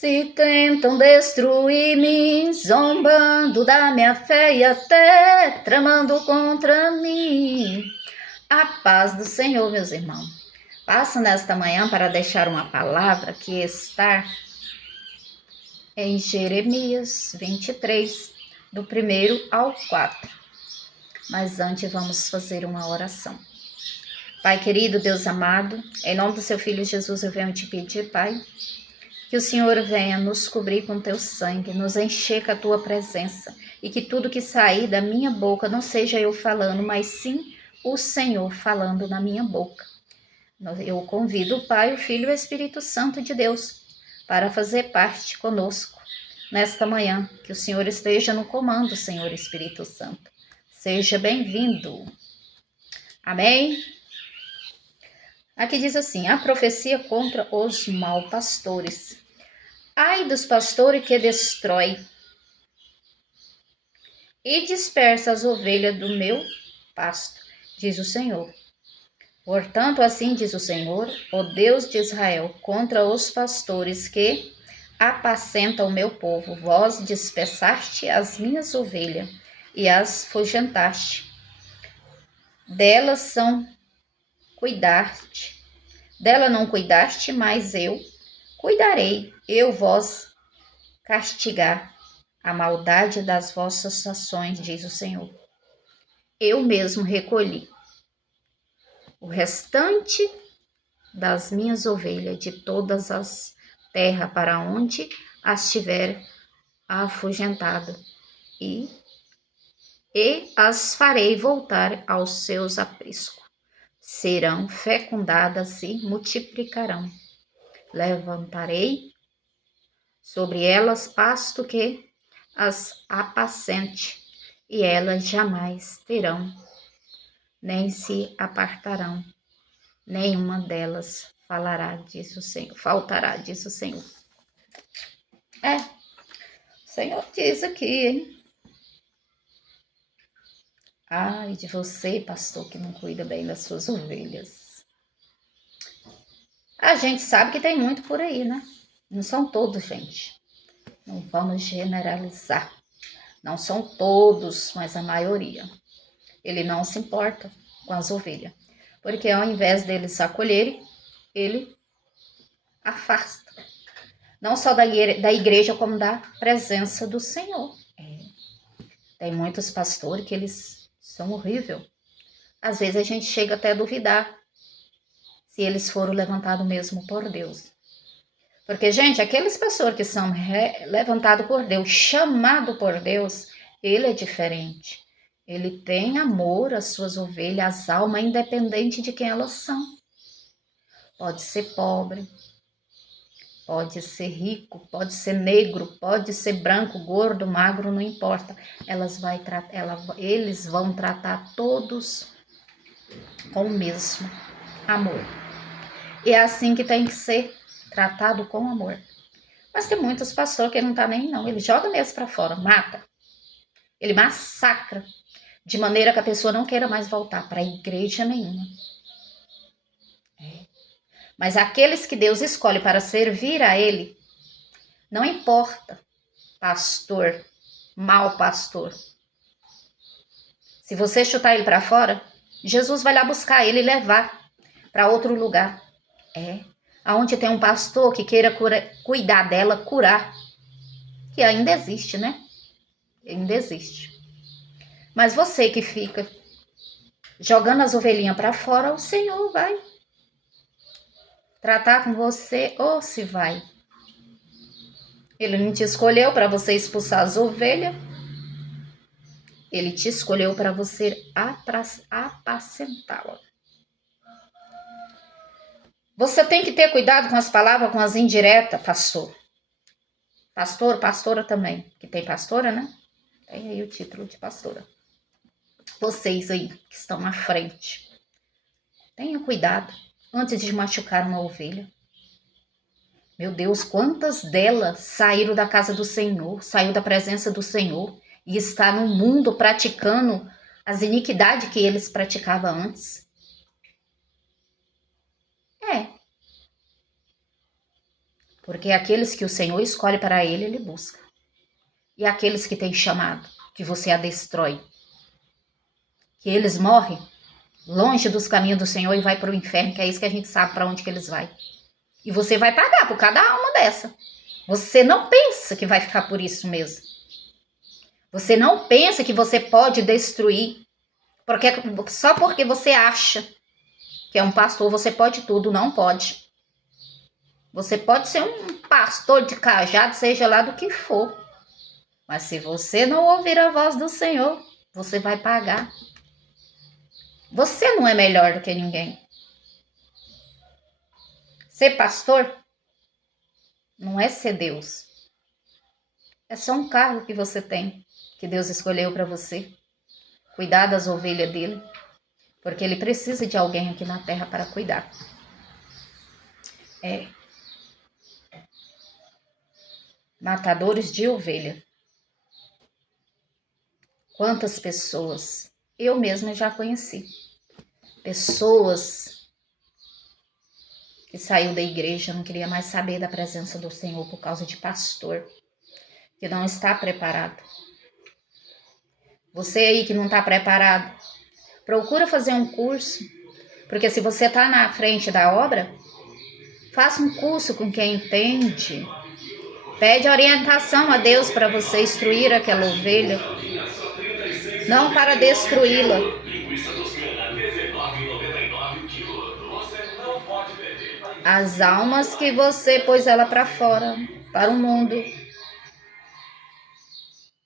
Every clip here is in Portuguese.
Se tentam destruir-me, zombando da minha fé e até tramando contra mim. A paz do Senhor, meus irmãos. Passo nesta manhã para deixar uma palavra que está em Jeremias 23, do 1 ao 4. Mas antes vamos fazer uma oração. Pai querido, Deus amado, em nome do seu Filho Jesus eu venho te pedir, Pai, que o Senhor venha nos cobrir com teu sangue, nos encher com a tua presença e que tudo que sair da minha boca não seja eu falando, mas sim o Senhor falando na minha boca. Eu convido o Pai, o Filho e o Espírito Santo de Deus para fazer parte conosco nesta manhã. Que o Senhor esteja no comando, Senhor Espírito Santo. Seja bem-vindo. Amém? Aqui diz assim, a profecia contra os malpastores. Ai dos pastores que destrói e dispersa as ovelhas do meu pasto, diz o Senhor. Portanto, assim diz o Senhor, o Deus de Israel, contra os pastores que apacentam o meu povo. Vós dispersaste as minhas ovelhas e as fugentaste. Delas não cuidaste, mas eu cuidarei, eu vos castigar a maldade das vossas ações, diz o Senhor. Eu mesmo recolhi o restante das minhas ovelhas de todas as terras para onde as tiver afugentado e as farei voltar aos seus apriscos. Serão fecundadas e multiplicarão. Levantarei sobre elas pasto que as apacente, e elas jamais terão, nem se apartarão. Nenhuma delas faltará, diz o Senhor. O Senhor diz aqui, hein? Ai de você, pastor, que não cuida bem das suas ovelhas. A gente sabe que tem muito por aí, né? Não são todos, gente. Não vamos generalizar. Não são todos, mas a maioria. Ele não se importa com as ovelhas. Porque ao invés deles acolherem, ele afasta. Não só da igreja, como da presença do Senhor. Tem muitos pastores que eles são horríveis. Às vezes a gente chega até a duvidar se eles foram levantados mesmo por Deus. Porque, gente, aqueles pastores que são levantados por Deus, chamados por Deus, ele é diferente. Ele tem amor às suas ovelhas, às almas, independente de quem elas são. Pode ser pobre, pode ser rico, pode ser negro, pode ser branco, gordo, magro, não importa. Eles vão tratar todos com o mesmo amor. E é assim que tem que ser tratado com amor. Mas tem muitos pastores que não tá nem não. Ele joga mesmo para fora, mata. Ele massacra, de maneira que a pessoa não queira mais voltar para a igreja nenhuma. Mas aqueles que Deus escolhe para servir a Ele, não importa, pastor, mau pastor. Se você chutar ele para fora, Jesus vai lá buscar ele e levar para outro lugar. Aonde tem um pastor que queira cuidar dela, curar. Que ainda existe, né? Ainda existe. Mas você que fica jogando as ovelhinhas para fora, o Senhor vai tratar com você ou se vai. Ele não te escolheu para você expulsar as ovelhas. Ele te escolheu para você apacentá-la. Você tem que ter cuidado com as palavras, com as indiretas, pastor. Pastor, pastora também. Que tem pastora, né? Tem aí o título de pastora. Vocês aí que estão na frente. Tenha cuidado antes de machucar uma ovelha. Meu Deus, quantas delas saíram da casa do Senhor, saiu da presença do Senhor e está no mundo praticando as iniquidades que eles praticavam antes. Porque aqueles que o Senhor escolhe para ele, ele busca. E aqueles que tem chamado, que você a destrói, que eles morrem longe dos caminhos do Senhor e vai para o inferno, que é isso que a gente sabe para onde que eles vão. E você vai pagar por cada alma dessa. Você não pensa que vai ficar por isso mesmo. Você não pensa que você pode destruir, porque só porque você acha que é um pastor, você pode tudo, não pode. Você pode ser um pastor de cajado, seja lá do que for. Mas se você não ouvir a voz do Senhor, você vai pagar. Você não é melhor do que ninguém. Ser pastor não é ser Deus. É só um cargo que você tem, que Deus escolheu para você. Cuidar das ovelhas dele, porque ele precisa de alguém aqui na terra para cuidar. Matadores de ovelha. Quantas pessoas eu mesma já conheci. Pessoas que saiu da igreja, não queria mais saber da presença do Senhor por causa de pastor, que não está preparado. Você aí que não está preparado, procura fazer um curso, porque se você está na frente da obra, faça um curso com quem entende. Pede orientação a Deus para você instruir aquela ovelha, não para destruí-la. As almas que você pôs ela para fora, para o mundo,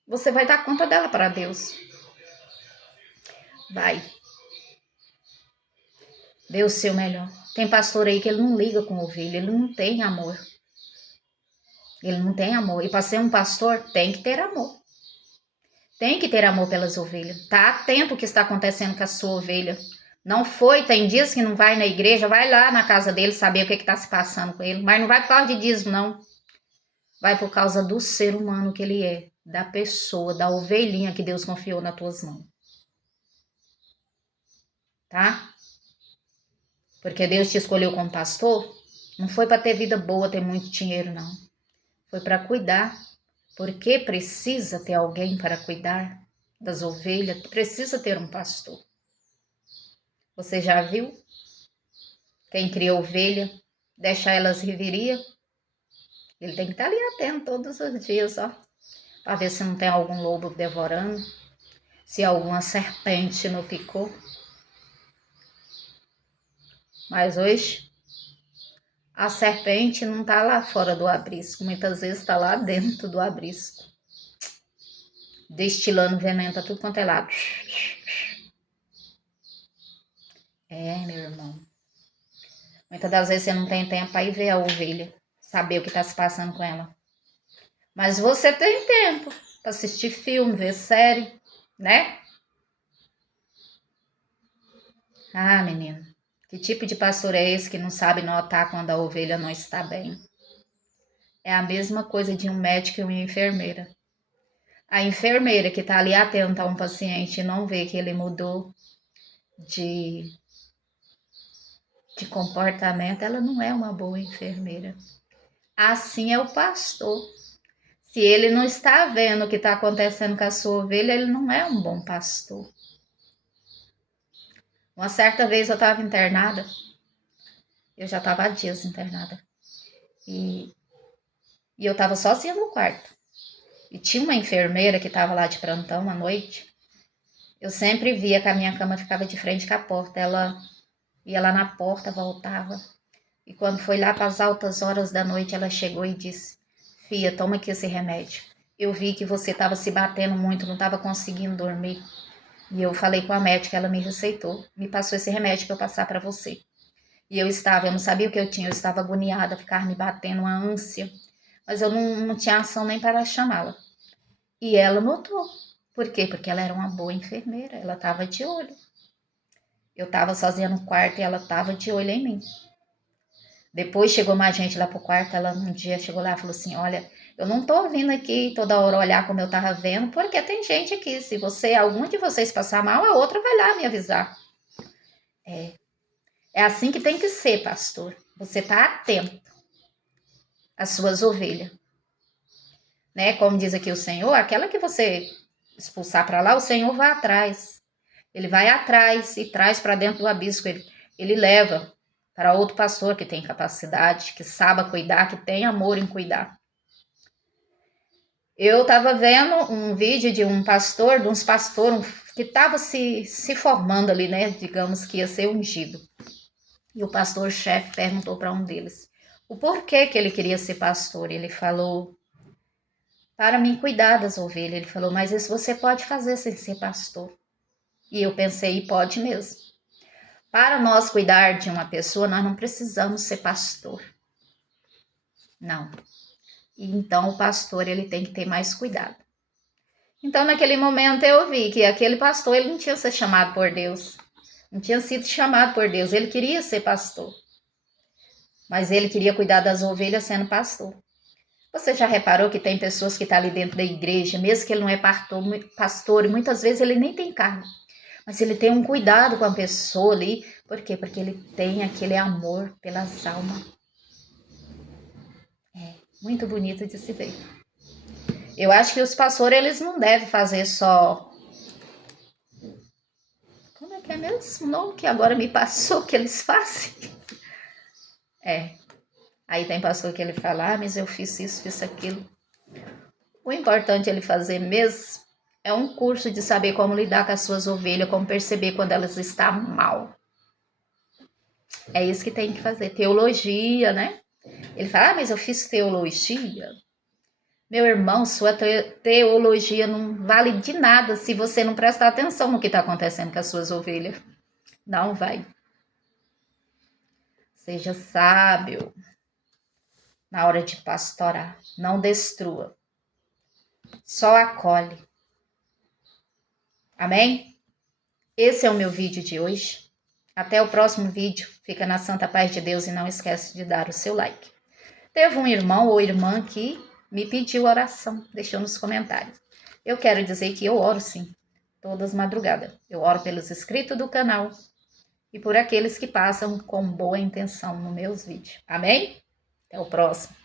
você vai dar conta dela para Deus. Vai. Dê o seu melhor. Tem pastor aí que ele não liga com ovelha, ele não tem amor. Ele não tem amor. E para ser um pastor, tem que ter amor. Tem que ter amor pelas ovelhas. Tá atento ao que está acontecendo com a sua ovelha. Não foi, tem dias que não vai na igreja, vai lá na casa dele saber o que está se passando com ele. Mas não vai por causa de dízimo, não. Vai por causa do ser humano que ele é. Da pessoa, da ovelhinha que Deus confiou nas tuas mãos. Tá? Porque Deus te escolheu como pastor, não foi para ter vida boa, ter muito dinheiro, não. Foi para cuidar. Porque precisa ter alguém para cuidar das ovelhas, precisa ter um pastor. Você já viu? Quem cria ovelha, deixa elas reviria, ele tem que estar ali atento todos os dias, ó, para ver se não tem algum lobo devorando, se alguma serpente não picou. Mas hoje, a serpente não está lá fora do abrisco, muitas vezes está lá dentro do abrisco, destilando veneno para tudo quanto é lado. Meu irmão. Muitas das vezes você não tem tempo para ir ver a ovelha, saber o que está se passando com ela. Mas você tem tempo para assistir filme, ver série, né? Ah, menino, que tipo de pastor é esse que não sabe notar quando a ovelha não está bem? É a mesma coisa de um médico e uma enfermeira. A enfermeira que está ali atenta a um paciente e não vê que ele mudou de comportamento, ela não é uma boa enfermeira. Assim é o pastor. Se ele não está vendo o que está acontecendo com a sua ovelha, ele não é um bom pastor. Uma certa vez eu estava internada, eu já estava há dias internada, e eu estava sozinha no quarto. E tinha uma enfermeira que estava lá de plantão à noite. Eu sempre via que a minha cama ficava de frente com a porta. Ela ia lá na porta, voltava. E quando foi lá para as altas horas da noite, ela chegou e disse: Fia, toma aqui esse remédio. Eu vi que você estava se batendo muito, não estava conseguindo dormir. E eu falei com a médica, ela me receitou, me passou esse remédio para eu passar para você. E eu não sabia o que eu tinha, eu estava agoniada, ficava me batendo uma ânsia. Mas eu não tinha ação nem para chamá-la. E ela notou. Por quê? Porque ela era uma boa enfermeira, ela estava de olho. Eu estava sozinha no quarto e ela estava de olho em mim. Depois chegou mais gente lá pro quarto, ela um dia chegou lá e falou assim, olha, eu não tô vindo aqui toda hora olhar como eu tava vendo, porque tem gente aqui, se algum de vocês passar mal, a outra vai lá me avisar. É assim que tem que ser, pastor. Você tá atento. as suas ovelhas. Né? Como diz aqui o Senhor, aquela que você expulsar para lá, o Senhor vai atrás. Ele vai atrás e traz para dentro do abismo. Ele leva para outro pastor que tem capacidade, que saiba cuidar, que tem amor em cuidar. Eu estava vendo um vídeo de um pastor, de uns pastores que estava se formando ali, né? Digamos que ia ser ungido. E o pastor-chefe perguntou para um deles o porquê que ele queria ser pastor. Ele falou, para mim cuidar das ovelhas. Ele falou, mas isso você pode fazer sem ser pastor. E eu pensei, pode mesmo. Para nós cuidar de uma pessoa, nós não precisamos ser pastor. Não. Então, o pastor, ele tem que ter mais cuidado. Então, naquele momento, eu vi que aquele pastor, ele não tinha sido chamado por Deus. Não tinha sido chamado por Deus. Ele queria ser pastor. Mas ele queria cuidar das ovelhas sendo pastor. Você já reparou que tem pessoas que estão ali dentro da igreja, mesmo que ele não é pastor, e muitas vezes ele nem tem cargo. Mas ele tem um cuidado com a pessoa ali. Por quê? Porque ele tem aquele amor pelas almas. É muito bonito de se ver. Eu acho que os pastores, eles não devem fazer só... Como é que é mesmo o nome que agora me passou que eles fazem? Aí tem pastor que ele fala, mas eu fiz isso, fiz aquilo. O importante ele fazer mesmo é um curso de saber como lidar com as suas ovelhas, como perceber quando elas estão mal. É isso que tem que fazer. Teologia, né? Ele fala, mas eu fiz teologia. Meu irmão, sua teologia não vale de nada se você não prestar atenção no que está acontecendo com as suas ovelhas. Não vai. Seja sábio na hora de pastorar. Não destrua. Só acolhe. Amém? Esse é o meu vídeo de hoje. Até o próximo vídeo. Fica na santa paz de Deus e não esquece de dar o seu like. Teve um irmão ou irmã que me pediu oração, deixou nos comentários. Eu quero dizer que eu oro sim, todas as madrugadas. Eu oro pelos inscritos do canal e por aqueles que passam com boa intenção nos meus vídeos. Amém? Até o próximo.